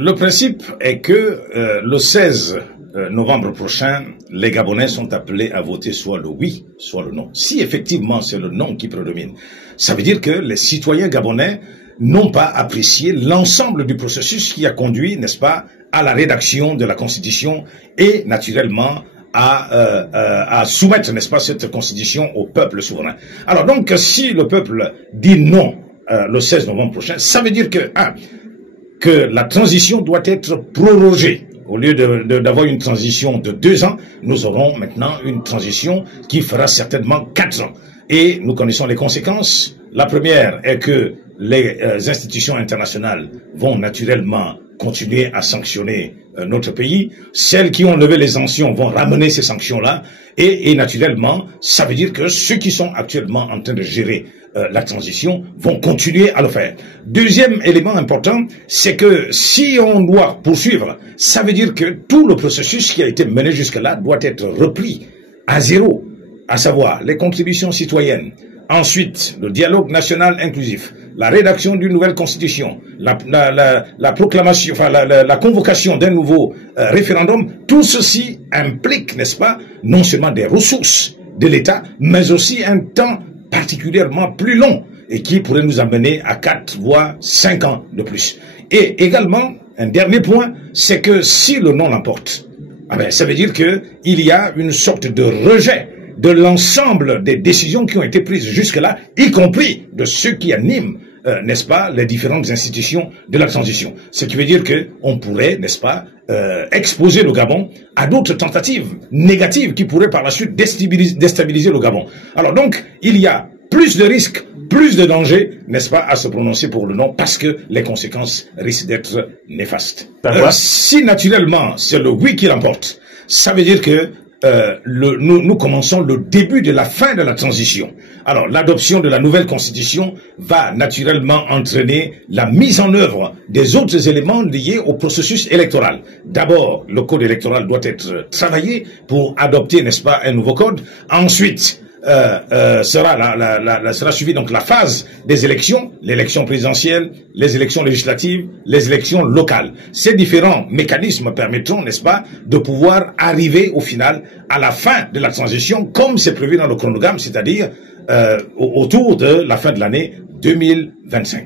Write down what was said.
Le principe est que le 16 novembre prochain, les Gabonais sont appelés à voter soit le oui, soit le non. Si effectivement c'est le non qui prédomine, ça veut dire que les citoyens gabonais n'ont pas apprécié l'ensemble du processus qui a conduit, n'est-ce pas, à la rédaction de la Constitution et naturellement à soumettre, n'est-ce pas, cette Constitution au peuple souverain. Alors donc, si le peuple dit non le 16 novembre prochain, ça veut dire que la transition doit être prorogée. Au lieu d'avoir une transition de 2 ans, nous aurons maintenant une transition qui fera certainement 4 ans. Et nous connaissons les conséquences. La première est que les institutions internationales vont naturellement continuer à sanctionner notre pays. Celles qui ont levé les sanctions vont ramener ces sanctions-là. Et naturellement, ça veut dire que ceux qui sont actuellement en train de gérer la transition vont continuer à le faire. Deuxième élément important, c'est que si on doit poursuivre, ça veut dire que tout le processus qui a été mené jusque-là doit être repris à zéro, à savoir les contributions citoyennes. Ensuite, le dialogue national inclusif, la rédaction d'une nouvelle constitution, la proclamation, enfin la convocation d'un nouveau référendum, tout ceci implique, n'est-ce pas, non seulement des ressources de l'État, mais aussi un temps particulièrement plus long et qui pourrait nous amener à 4 voire 5 ans de plus. Et également, un dernier point, c'est que si le non l'emporte, ça veut dire qu'il y a une sorte de rejet de l'ensemble des décisions qui ont été prises jusque-là, y compris de ceux qui animent, n'est-ce pas, les différentes institutions de la transition. Ce qui veut dire qu'on pourrait, n'est-ce pas, exposer le Gabon à d'autres tentatives négatives qui pourraient par la suite déstabiliser le Gabon. Alors donc, il y a plus de risques, plus de dangers, n'est-ce pas, à se prononcer pour le non, parce que les conséquences risquent d'être néfastes. Si naturellement c'est le oui qui l'emporte, ça veut dire que nous commençons le début de la fin de la transition. Alors, l'adoption de la nouvelle constitution va naturellement entraîner la mise en œuvre des autres éléments liés au processus électoral. D'abord, le code électoral doit être travaillé pour adopter, n'est-ce pas, un nouveau code. Ensuite, sera suivi donc la phase des élections, l'élection présidentielle, les élections législatives, les élections locales. Ces différents mécanismes permettront, n'est-ce pas, de pouvoir arriver au final à la fin de la transition comme c'est prévu dans le chronogramme, c'est-à-dire autour de la fin de l'année 2025.